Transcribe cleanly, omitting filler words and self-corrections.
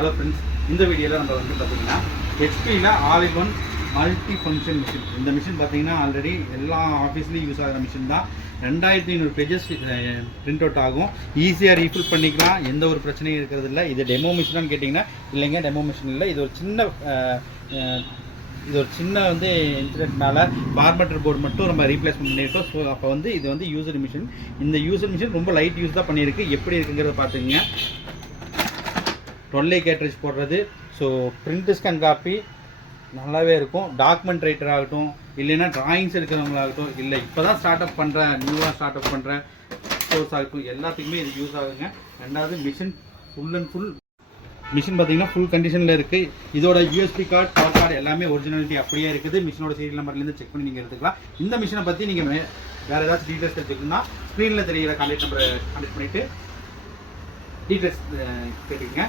Hello friends, இந்த வீடியோவில் நம்ம வந்து பார்த்தீங்கன்னா ஹெச்பியில் ஆல்-இன்-ஒன் மல்டி ஃபங்க்ஷன் மிஷின். இந்த மிஷின் பார்த்தீங்கன்னா ஆல்ரெடி எல்லா ஆஃபீஸ்லேயும் யூஸ் ஆகிற மிஷின் தான். 2500 பேஜஸ் பிரிண்ட் அவுட் ஆகும். ஈஸியாக ரீஃபில் பண்ணிக்கலாம், எந்த ஒரு பிரச்சனையும் இருக்கிறது இல்லை. இது டெமோ மிஷினான்னு கேட்டிங்கன்னா இல்லைங்க, டெமோ மிஷின் இல்லை. இது ஒரு சின்ன வந்து இன்சிடென்ட்னால பார்மெட்டர் போர்டு மட்டும் நம்ம ரீப்ளேஸ் பண்ணியிருக்கோம். ஸோ அப்போ வந்து இது வந்து யூசர் மிஷின். இந்த யூசர் மிஷின் ரொம்ப லைட் யூஸ் தான் பண்ணியிருக்கு. எப்படி இருக்குங்கிறத பார்த்துக்குங்க. 12A கேட்ரேஜ் போடுறது. ஸோ பிரிண்ட் ஸ்கேன் காப்பி நல்லாவே இருக்கும். டாக்குமெண்ட் ரைட்டர் ஆகட்டும், இல்லைன்னா ட்ராயிங்ஸ் எடுக்கிறவங்களாகட்டும், இல்லை இப்போ தான் நியூவாக ஸ்டார்ட் அப் பண்ணுற கோர்ஸ் ஆகட்டும், எல்லாத்துக்குமே இது யூஸ் ஆகுங்க. ரெண்டாவது machine full and full machine பார்த்தீங்கன்னா ஃபுல் கண்டிஷனில் இருக்குது. இதோட யூஎஸ்பி கார்டு, பவர் கார்டு எல்லாமே ஒரிஜினாலிட்டி அப்படியே இருக்குது. மிஷினோட சீரியல் நம்பர்லேருந்து செக் பண்ணி நீங்கள் எடுத்துக்கலாம். இந்த மிஷினை பற்றி நீங்கள் வேறு ஏதாச்சும் டீட்டெயில்ஸ் தெரிஞ்சுக்கணும்னா ஸ்க்ரீனில் தெரிகிற கான்டாக்ட் நம்பரை கான்டாக்ட் பண்ணிவிட்டு டீட்டெயில்ஸ் கேட்டுக்கங்க.